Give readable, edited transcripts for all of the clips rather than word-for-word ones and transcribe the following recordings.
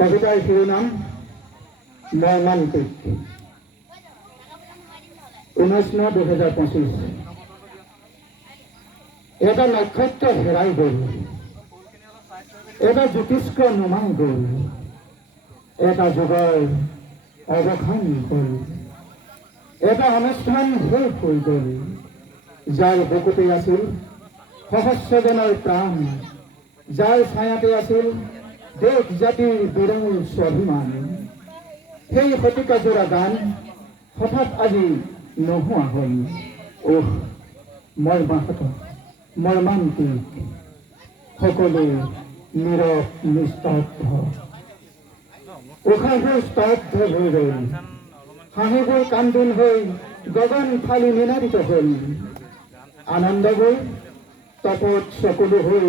কবিতাৰ শিৰোনাম মৰ্মান্তিক। 19/9/2025। এটা নক্ষত্ৰ হেৰাই গ'ল, এটা জ্যোতিষ্ক নুমাই গ'ল, এটা যুগৰ অৱসান হ'ল, এটা অনুষ্ঠান শেষ হৈ গ'ল। যাৰ বুকুতে আছিল সহস্ৰজনৰ প্ৰাণ, যাৰ ছায়াতে আছিল দেশ জাতিৰ বিৰল স্বাভিমান, সেই শতিকাজোৰা গান হঠাৎ আজি নোহোৱা হ'ল। মৰ্মাহত, মৰ্মান্তিক, সকলো নীৰৱ নিস্তব্ধ। উশাহবোৰ স্তব্ধ হৈ ৰ'ল, হাঁহিবোৰ কান্দোন হৈ গগন ফালি নিনাদিত হ'ল। আনন্দবোৰ তপত চকুলো হৈ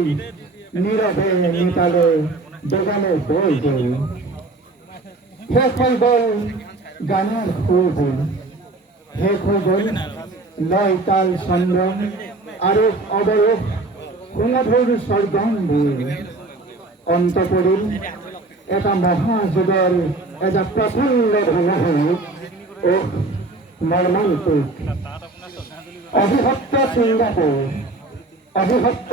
নীৰৱে নিতালে বেগালে বৈ গ'ল। শেষ হৈ গ'ল গানৰ সুৰবোৰ, শেষ হৈ গ'ল লয় তাল ছন্দ আৰু অৱৰোহ সুমধুৰ স্বৰ্গমবোৰ। অন্ত পৰিল এটা মহাযুগৰ এটা প্ৰচণ্ড ধুমুহাত। মৰ্মান্তিক। অভিশপ্ত ছিংগাপুৰ, অভিশপ্ত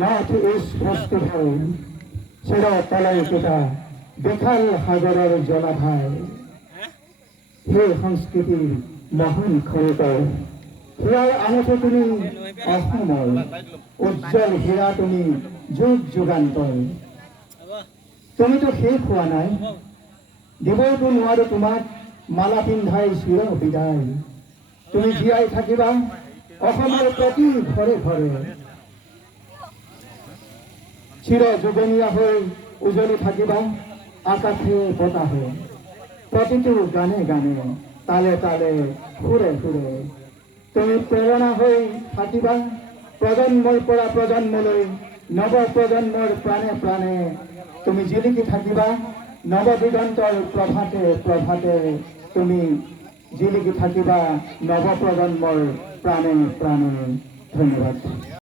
নৰ্থ ইষ্ট ফেষ্টিভেল, চিৰতলৈকিতা বিশাল সাগৰৰ জলাধাৰ। সেই সংস্কৃতিৰ মহান খৰিকৰ হীৰাৰ আঙুঠি তুমি অসমৰ, উজ্জ্বল হীৰা তুমি যুগ যুগান্তৰ। তুমিতো শেষ হোৱা নাই, দিবতো নোৱাৰো তোমাক মালা পিন্ধাই চিৰ বিদায়। তুমি জীয়াই থাকিবা অসমৰ প্ৰতি ঘৰে ঘৰে, চিৰ যুগনীয়া হৈ উজলি থাকিবা আকাশে বতাহে, প্ৰতিটো গানে গানে তালে তালে সুৰে সুৰে। তুমি প্ৰেৰণা হৈ থাকিবা প্ৰজন্মৰ পৰা প্ৰজন্মলৈ, নৱ প্ৰজন্মৰ প্ৰাণে প্ৰাণে। তুমি জিলিকি থাকিবা নৱদিগন্তৰ প্ৰভাতে প্ৰভাতে, তুমি জিলিকি থাকিবা নৱ প্ৰজন্মৰ প্ৰাণে প্ৰাণে। ধন্যবাদ।